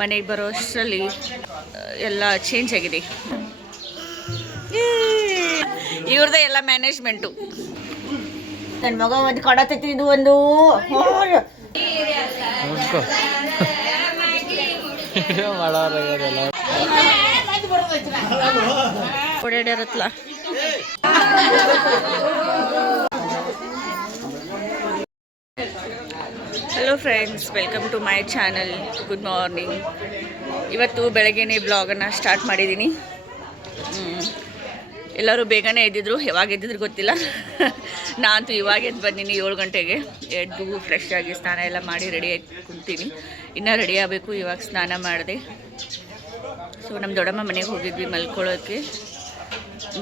ಮನೆಗೆ ಬರೋ ಅಷ್ಟರಲ್ಲಿ ಎಲ್ಲ ಚೇಂಜ್ ಆಗಿದೆ. ಇವ್ರದೇ ಎಲ್ಲ ಮ್ಯಾನೇಜ್ಮೆಂಟು. ನನ್ನ ಮಗ ಒಂದು ಕಡತೈತಿ, ಇದು ಒಂದು ಓಡಾಡ್ಯಾರತ್ಲ. Hello friends, welcome to my channel. Good morning. ಇವತ್ತು ಬೆಳಗ್ಗೆನೇ ಬ್ಲಾಗನ್ನು ಸ್ಟಾರ್ಟ್ ಮಾಡಿದ್ದೀನಿ. ಎಲ್ಲರೂ ಬೇಗನೆ ಎದ್ದಿದ್ರು, ಯಾವಾಗ ಎದ್ದಿದ್ರು ಗೊತ್ತಿಲ್ಲ. ನಾನಂತೂ ಇವಾಗ ಎದ್ದು ಬಂದೀನಿ 7 ಗಂಟೆಗೆ. ಎದ್ದು ಫ್ರೆಶ್ ಆಗಿ ಸ್ನಾನ ಎಲ್ಲ ಮಾಡಿ ರೆಡಿಯಾಗಿ ಕುಂತೀನಿ. ಇನ್ನೂ ರೆಡಿ ಆಗಬೇಕು. ಇವಾಗ ಸ್ನಾನ ಮಾಡಿದೆ. ಸೊ ನಮ್ಮ ದೊಡ್ಡಮ್ಮ ಮನೆಗೆ ಹೋಗಿದ್ವಿ ಮಲ್ಕೊಳ್ಳೋಕ್ಕೆ.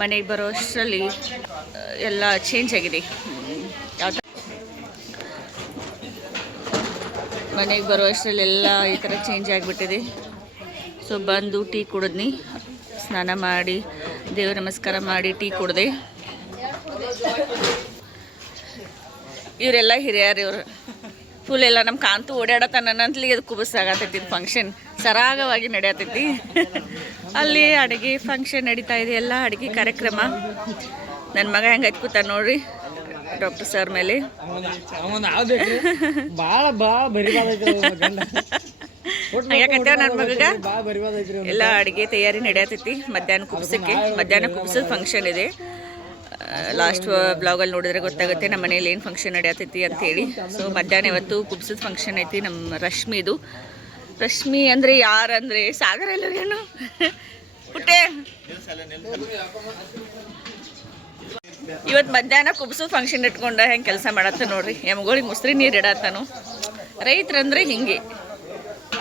ಮನೆಗೆ ಬರೋ ಅಷ್ಟರಲ್ಲಿ ಎಲ್ಲ ಚೇಂಜ್ ಆಗಿದೆ. ಯಾವ ಮನೆಗೆ ಬರೋ ಅಷ್ಟರಲ್ಲೆಲ್ಲ ಈ ಥರ ಚೇಂಜ್ ಆಗಿಬಿಟ್ಟಿದೆ. ಸೊ ಬಂದು ಟೀ ಕುಡಿದ್ನಿ, ಸ್ನಾನ ಮಾಡಿ ದೇವ್ರ ನಮಸ್ಕಾರ ಮಾಡಿ ಟೀ ಕುಡ್ದೆ. ಇವರೆಲ್ಲ ಹಿರಿಯರು. ಇವರು ಫುಲ್ ಎಲ್ಲ ನಮ್ಮ ಕಾಂತು ಓಡಾಡತ್ತಾನ ನನ್ನಂತಲಿ ಅದು ಕುಬಸಾಗತ್ತೈತಿ. ಫಂಕ್ಷನ್ ಸರಾಗವಾಗಿ ನಡೆಯತೈತಿ. ಅಲ್ಲಿ ಅಡುಗೆ ಫಂಕ್ಷನ್ ನಡೀತಾ ಇದೆ, ಎಲ್ಲ ಅಡುಗೆ ಕಾರ್ಯಕ್ರಮ. ನನ್ನ ಮಗ ಹೆಂಗೆ ಹತ್ಕೂತ ನೋಡ್ರಿ ಡಾಕ್ಟರ್ ಸರ್ ಮೇಲೆ. ಯಾಕಂತ ನನ್ನ ಮಗ ಎಲ್ಲ ಅಡುಗೆ ತಯಾರಿ ನಡೆಯತೈತಿ. ಮಧ್ಯಾಹ್ನ ಕುಬ್ಸದ ಫಂಕ್ಷನ್ ಇದೆ. ಲಾಸ್ಟ್ ಬ್ಲಾಗಲ್ಲಿ ನೋಡಿದ್ರೆ ಗೊತ್ತಾಗುತ್ತೆ ನಮ್ಮ ಮನೇಲಿ ಏನು ಫಂಕ್ಷನ್ ನಡೆಯತೈತಿ ಅಂಥೇಳಿ. ಸೊ ಮಧ್ಯಾಹ್ನ ಇವತ್ತು ಕುಬ್ಸದ ಫಂಕ್ಷನ್ ಐತಿ ನಮ್ಮ ರಶ್ಮಿದು. ರಶ್ಮಿ ಅಂದರೆ ಯಾರಂದರೆ ಸಾಗರ ಎಲ್ಲರಿಗೇನು ಪುಟ್ಟೆ. ಇವತ್ತು ಮಧ್ಯಾಹ್ನ ಕುಬ್ಸದ ಫಂಕ್ಷನ್ ಇಟ್ಕೊಂಡು ಹೆಂಗೆ ಕೆಲಸ ಮಾಡತ್ತ ನೋಡ್ರಿ. ಎಮ್ಗಳಿಗೆ ಮುಸ್ರಿ ನೀರು ಇಡತ್ತಾನು. ರೈತರಂದರೆ ಹಿಂಗೆ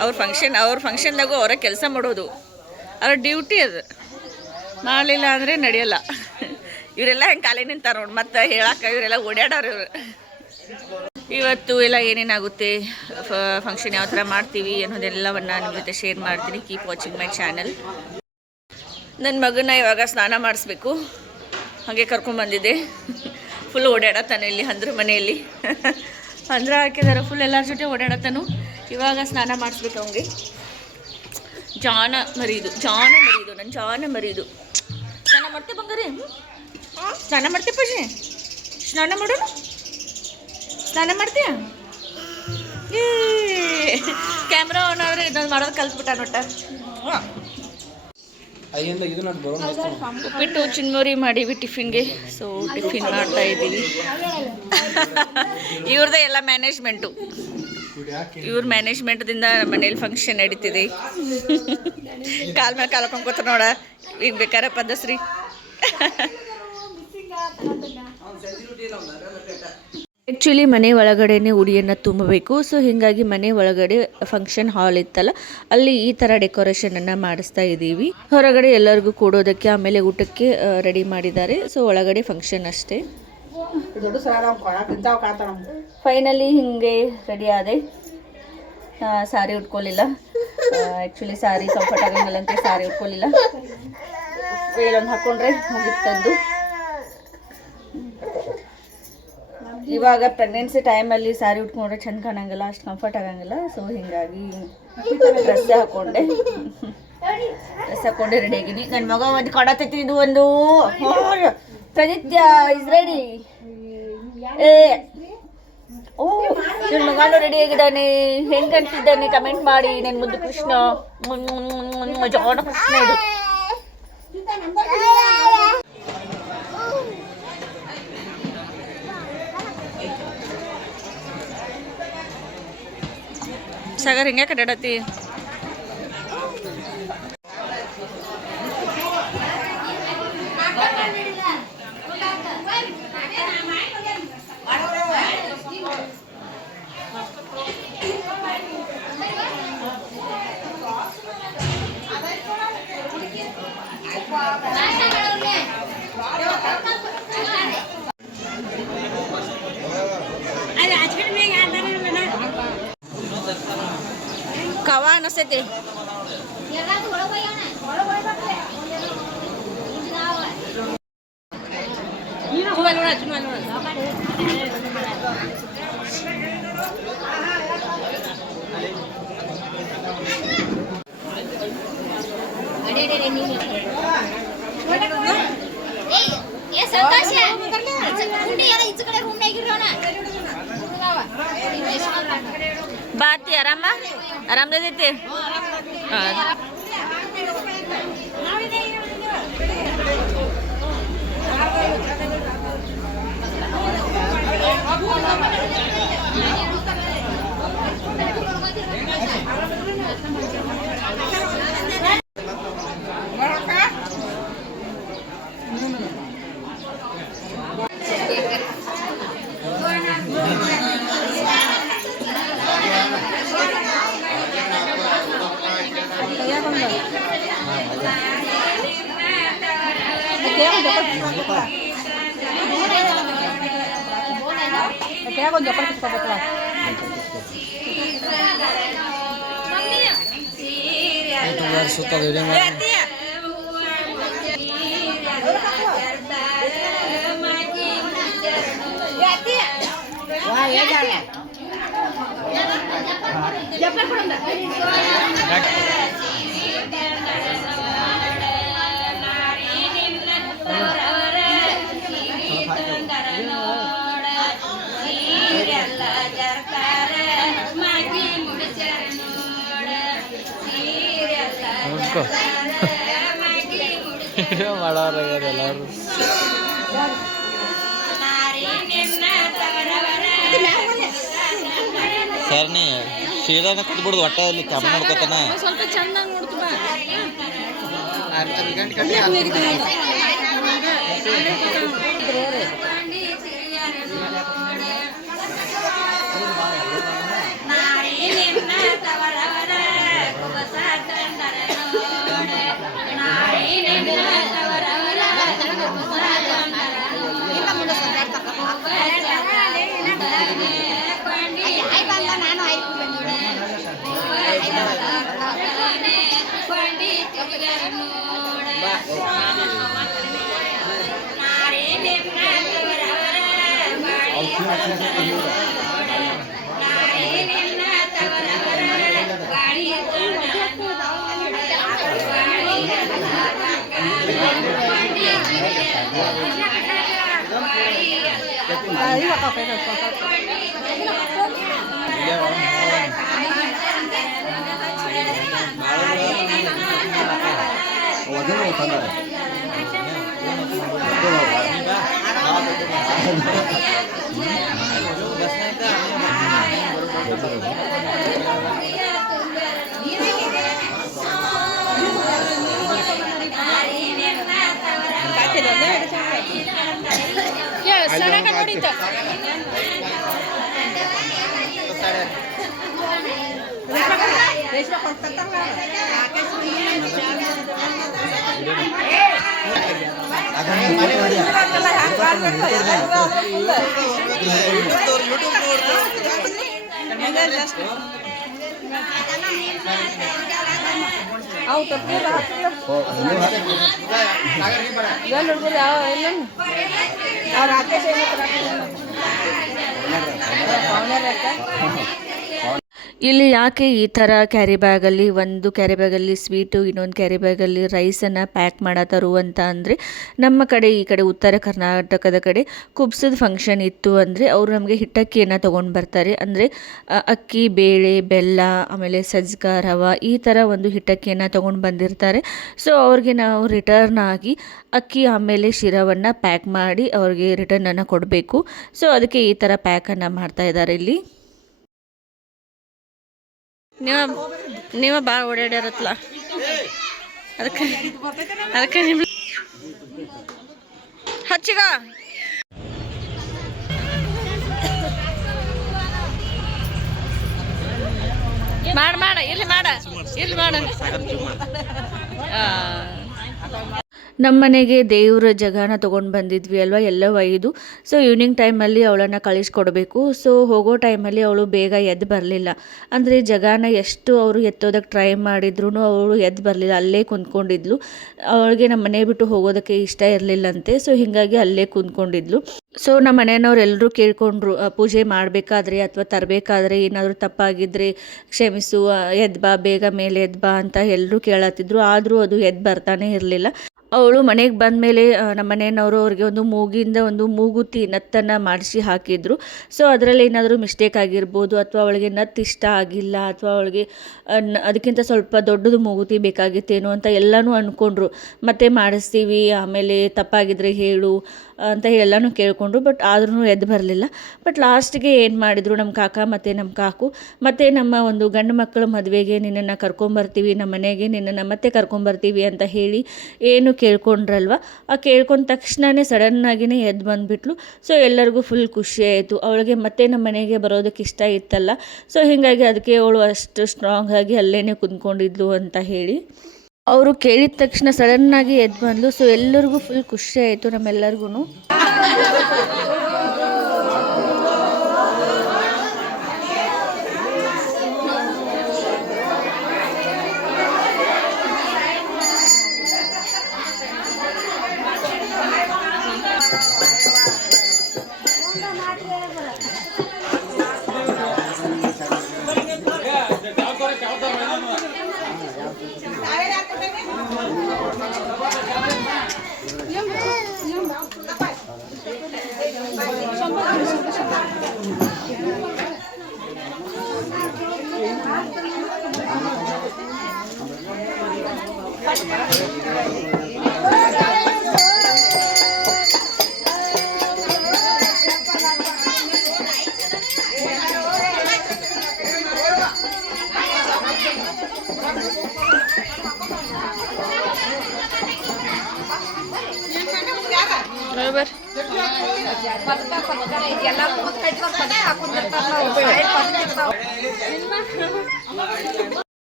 ಅವ್ರ ಫಂಕ್ಷನ್ದಾಗೂ ಅವರ ಕೆಲಸ ಮಾಡೋದು, ಅವ್ರ ಡ್ಯೂಟಿ ಅದು. ಮಾಡಲಿಲ್ಲ ಅಂದರೆ ನಡೆಯಲ್ಲ. ಇವರೆಲ್ಲ ಹೆಂಗೆ ಖಾಲಿ ನಿಂತಾರೆ ನೋಡಿ. ಮತ್ತು ಹೇಳಕ್ಕೆ ಇವರೆಲ್ಲ ಓಡಾಡೋರು ಇವರು. ಇವತ್ತು ಎಲ್ಲ ಏನೇನಾಗುತ್ತೆ, ಫಂಕ್ಷನ್ ಯಾವ ಥರ ಮಾಡ್ತೀವಿ ಅನ್ನೋದೆಲ್ಲವನ್ನು ನಿಮ್ಮ ಜೊತೆ ಶೇರ್ ಮಾಡ್ತೀನಿ. Keep watching my channel. ನನ್ನ ಮಗನ ಇವಾಗ ಸ್ನಾನ ಮಾಡಿಸ್ಬೇಕು. ಹಾಗೆ ಕರ್ಕೊಂಡ್ಬಂದಿದ್ದೆ. ಫುಲ್ ಓಡಾಡತ್ತಾನೆ ಇಲ್ಲಿ ಹಂದ್ರ ಮನೆಯಲ್ಲಿ. ಹಂದ್ರ ಹಾಕಿದಾರೆ, ಫುಲ್ ಎಲ್ಲರ ಜೊತೆ ಓಡಾಡತ್ತಾನು. ಇವಾಗ ಸ್ನಾನ ಮಾಡಿಸ್ಬೇಕು ಅವನಿಗೆ. ಜಾನ ಮರಿದು ನನ್ನ ಜಾನ ಮರಿದು. ಸ್ನಾನ ಮಾಡ್ತೇ ಬಂಗಾರಿ? ಸ್ನಾನ ಮಾಡ್ತೇ ಪೂಜೆ? ಸ್ನಾನ ಮಾಡೋಣ? ಸ್ನಾನ ಮಾಡ್ತೀಯ? ಕ್ಯಾಮ್ರಾ ಆನ್ ಆದರೆ ಇದೊಂದು ಮಾಡೋದು ಕಲ್ತ್ಬಿಟ್ಟ ನೋಟ. ಉಪ್ಪಿಟ್ಟು ಚಿನ್ಮೂರಿ ಮಾಡೀವಿ ಟಿಫಿನ್ಗೆ. ಸೊ ಟಿಫಿನ್ ಮಾಡ್ತಾ ಇದ್ದೀವಿ. ಇವ್ರದೇ ಎಲ್ಲ ಮ್ಯಾನೇಜ್ಮೆಂಟು. ಇವ್ರ ಮ್ಯಾನೇಜ್ಮೆಂಟ್ದಿಂದ ಮನೇಲಿ ಫಂಕ್ಷನ್ ನಡೀತಿದೆ. ಕಾಲ ಮೇಲೆ ಕಾಲ ಹಾಕೊಂಡ್ಕೋತ ನೋಡ. ಈಗ ಬೇಕಾರೆ ಪದಶ್ರೀ. ಆ್ಯಕ್ಚುಲಿ ಮನೆ ಒಳಗಡೆನೇ ಉಡಿಯನ್ನು ತುಂಬಬೇಕು. ಸೊ ಹೀಗಾಗಿ ಮನೆ ಒಳಗಡೆ ಫಂಕ್ಷನ್ ಹಾಲ್ ಇತ್ತಲ್ಲ, ಅಲ್ಲಿ ಈ ಥರ ಡೆಕೋರೇಷನನ್ನು ಮಾಡಿಸ್ತಾ ಇದ್ದೀವಿ. ಹೊರಗಡೆ ಎಲ್ಲರಿಗೂ ಕೂಡೋದಕ್ಕೆ, ಆಮೇಲೆ ಊಟಕ್ಕೆ ರೆಡಿ ಮಾಡಿದ್ದಾರೆ. ಸೊ ಒಳಗಡೆ ಫಂಕ್ಷನ್ ಅಷ್ಟೇ. ಫೈನಲಿ ಹಿಂಗೆ ರೆಡಿ ಆದೆ. ಸಾರಿ ಉಟ್ಕೊಳ್ಳಿಲ್ಲ. ಆ್ಯಕ್ಚುಲಿ ಸಾರಿ ಕಂಫರ್ಟ್ ಆಗಂಗಿಲ್ಲ ಅಂತ ಸಾರಿ ಉಟ್ಕೊಳ್ಳಿಲ್ಲ. ವೇಲೊಂದು ಹಾಕ್ಕೊಂಡ್ರೆ ಮುಗಿತಂದು. ಇವಾಗ ಪ್ರೆಗ್ನೆನ್ಸಿ ಟೈಮಲ್ಲಿ ಸ್ಯಾರಿ ಉಟ್ಕೊಂಡ್ರೆ ಚೆಂದ ಕಾಣಂಗಿಲ್ಲ, ಅಷ್ಟು ಕಂಫರ್ಟ್ ಆಗಂಗಿಲ್ಲ. ಸೊ ಹೀಗಾಗಿ ಡ್ರೆಸ್ ಹಾಕ್ಕೊಂಡೆ ರೆಡಿ ಆಗಿನಿ. ನನ್ನ ಮಗ ಒಂದು ಕಡತೈತಿ, ಇದು ಒಂದು ಪ್ರದಿತ್ಯ ಇಸ್ ರೆಡಿ. ಓ ನನ್ನ ಮಗನೂ ರೆಡಿ ಆಗಿದ್ದಾನೆ. ಹೆಂಗೆ ಅಂತಿದ್ದಾನೆ ಕಮೆಂಟ್ ಮಾಡಿ. ನನ್ನ ಮುಂದೆ ಕೃಷ್ಣ ಜಾಣ ಕೃಷ್ಣ ಇದು. ಸಾಗರ್ ಹಿಂಗೆ ಕಡ್ಡಾಡತ್ತಿ? ಕವ ಅನಿಸ್ತೈತಿ. ಬಾತಿ ಆರಾಮ ಆರಾಮದೈತಿ ಮಾಡೋರು ಎಲ್ಲರೂ ಸರ್ ನೀ ಶೀಲಾನ ಕೊಟ್ಬಿಡುದು ಒಟ್ಟ ಅಲ್ಲಿ ಕಮ್ಮಿ ನೋಡ್ಕೊತಾನ ಸ್ವಲ್ಪ ಚೆನ್ನಾಗಿ ನೋಡ್ತು ನೋಡಿತ ಇಲ್ಲಿ ಯಾಕೆ ಈ ಥರ ಕ್ಯಾರಿ ಬ್ಯಾಗಲ್ಲಿ ಒಂದು ಕ್ಯಾರಿ ಬ್ಯಾಗಲ್ಲಿ ಸ್ವೀಟು ಇನ್ನೊಂದು ಕ್ಯಾರಿ ಬ್ಯಾಗಲ್ಲಿ ರೈಸನ್ನು ಪ್ಯಾಕ್ ಮಾಡತ್ತಾರು ಅಂತ ಅಂದರೆ ನಮ್ಮ ಕಡೆ ಈ ಕಡೆ ಉತ್ತರ ಕರ್ನಾಟಕದ ಕಡೆ ಕುಬ್ಸದ ಫಂಕ್ಷನ್ ಇತ್ತು ಅಂದರೆ ಅವರು ನಮಗೆ ಹಿಟ್ಟಕ್ಕಿಯನ್ನು ತೊಗೊಂಡು ಬರ್ತಾರೆ. ಅಂದರೆ ಅಕ್ಕಿ ಬೇಳೆ ಬೆಲ್ಲ ಆಮೇಲೆ ಸಜ್ಜಕ ರವೆ ಈ ಥರ ಒಂದು ಹಿಟ್ಟಕ್ಕಿಯನ್ನು ತೊಗೊಂಡು ಬಂದಿರ್ತಾರೆ. ಸೊ ಅವ್ರಿಗೆ ನಾವು ರಿಟರ್ನ್ ಆಗಿ ಅಕ್ಕಿ ಆಮೇಲೆ ಶಿರವನ್ನು ಪ್ಯಾಕ್ ಮಾಡಿ ಅವ್ರಿಗೆ ರಿಟರ್ನನ್ನು ಕೊಡಬೇಕು. ಸೊ ಅದಕ್ಕೆ ಈ ಥರ ಪ್ಯಾಕನ್ನು ಮಾಡ್ತಾ ಇದ್ದಾರೆ ಇಲ್ಲಿ. ನೀವು ಭಾಳ ಓಡಾಡ್ಯಾರತ್ಲ ಅದಕ್ಕೆ ನಿಮ್ಮ ಹಚ್ಚಿಗ ಮಾಡ ಇಲ್ಲಿ ಮಾಡ ನಮ್ಮ ಮನೆಗೆ ದೇವ್ರ ಜಗನ ತೊಗೊಂಡು ಬಂದಿದ್ವಿ ಅಲ್ವಾ ಎಲ್ಲ ಒಯ್ದು. ಸೊ ಈವ್ನಿಂಗ್ ಟೈಮಲ್ಲಿ ಅವಳನ್ನು ಕಳಿಸ್ಕೊಡ್ಬೇಕು. ಸೊ ಹೋಗೋ ಟೈಮಲ್ಲಿ ಅವಳು ಬೇಗ ಎದ್ದು ಬರಲಿಲ್ಲ. ಅಂದರೆ ಜಗನ ಎಷ್ಟು ಅವರು ಎತ್ತೋದಕ್ಕೆ ಟ್ರೈ ಮಾಡಿದ್ರು ಅವಳು ಎದ್ದು ಬರಲಿಲ್ಲ, ಅಲ್ಲೇ ಕುಂತ್ಕೊಂಡಿದ್ಲು. ಅವಳಿಗೆ ನಮ್ಮ ಮನೆ ಬಿಟ್ಟು ಹೋಗೋದಕ್ಕೆ ಇಷ್ಟ ಇರಲಿಲ್ಲಂತೆ. ಸೊ ಹೀಗಾಗಿ ಅಲ್ಲೇ ಕುಂತ್ಕೊಂಡಿದ್ಲು. ಸೊ ನಮ್ಮ ಮನೆಯವ್ರೆಲ್ಲರೂ ಕೇಳ್ಕೊಂಡ್ರು, ಪೂಜೆ ಮಾಡಬೇಕಾದ್ರೆ ಅಥವಾ ತರಬೇಕಾದ್ರೆ ಏನಾದರೂ ತಪ್ಪಾಗಿದ್ದರೆ ಕ್ಷಮಿಸು, ಎದ್ದು ಬಾ, ಬೇಗ ಮೇಲೆ ಎದ್ದು ಬಾ ಅಂತ ಎಲ್ಲರೂ ಕೇಳತ್ತಿದ್ರು. ಆದರೂ ಅದು ಎದ್ದು ಬರ್ತಾನೆ ಇರಲಿಲ್ಲ. ಅವಳು ಮನೆಗೆ ಬಂದ ಮೇಲೆ ನಮ್ಮ ಮನೆಯವರು ಅವ್ರಿಗೆ ಒಂದು ಮೂಗಿಂದ ಒಂದು ಮೂಗುತಿ ನತ್ತನ್ನು ಮಾಡಿಸಿ ಹಾಕಿದ್ರು. ಸೊ ಅದರಲ್ಲಿ ಏನಾದರೂ ಮಿಸ್ಟೇಕ್ ಆಗಿರ್ಬೋದು, ಅಥವಾ ಅವಳಿಗೆ ನತ್ತು ಇಷ್ಟ ಆಗಿಲ್ಲ, ಅಥವಾ ಅವಳಿಗೆ ಅದಕ್ಕಿಂತ ಸ್ವಲ್ಪ ದೊಡ್ಡದು ಮೂಗುತಿ ಬೇಕಾಗಿತ್ತೇನೋ ಅಂತ ಎಲ್ಲನೂ ಅಂದ್ಕೊಂಡ್ರು. ಮತ್ತೆ ಮಾಡಿಸ್ತೀವಿ, ಆಮೇಲೆ ತಪ್ಪಾಗಿದ್ದರೆ ಹೇಳು ಅಂತ ಎಲ್ಲನೂ ಕೇಳಿಕೊಂಡ್ರು. ಬಟ್ ಆದ್ರೂ ಎದ್ದು ಬರಲಿಲ್ಲ. ಬಟ್ ಲಾಸ್ಟಿಗೆ ಏನು ಮಾಡಿದರು ನಮ್ಮ ಕಾಕ ಮತ್ತು ನಮ್ಮ ಕಾಕು, ಮತ್ತು ನಮ್ಮ ಒಂದು ಗಂಡು ಮಕ್ಕಳ ಮದುವೆಗೆ ನಿನ್ನನ್ನು ಕರ್ಕೊಂಬರ್ತೀವಿ, ನಮ್ಮ ಮನೆಗೆ ನಿನ್ನನ್ನು ಮತ್ತೆ ಕರ್ಕೊಂಬರ್ತೀವಿ ಅಂತ ಹೇಳಿ ಏನು ಕೇಳ್ಕೊಂಡ್ರಲ್ವ, ಆ ಕೇಳ್ಕೊಂಡ ತಕ್ಷಣವೇ ಸಡನ್ನಾಗಿಯೇ ಎದ್ದು ಬಂದುಬಿಟ್ಲು. ಸೊ ಎಲ್ಲರಿಗೂ ಫುಲ್ ಖುಷಿ ಆಯಿತು. ಅವಳಿಗೆ ಮತ್ತೆ ನಮ್ಮ ಮನೆಗೆ ಬರೋದಕ್ಕೆ ಇಷ್ಟ ಇತ್ತಲ್ಲ. ಸೊ ಹೀಗಾಗಿ ಅದಕ್ಕೆ ಅವಳು ಅಷ್ಟು ಸ್ಟ್ರಾಂಗ್ ಆಗಿ ಅಲ್ಲೇ ಕುಂತ್ಕೊಂಡಿದ್ಲು ಅಂತ ಹೇಳಿ ಅವರು ಕೇಳಿದ ತಕ್ಷಣ ಸಡನ್ನಾಗಿ ಎದ್ದು ಬಂದ್ಲು. ಸೊ ಎಲ್ಲರಿಗೂ ಫುಲ್ ಖುಷಿ ಆಯಿತು ನಮ್ಮೆಲ್ಲರಿಗೂ.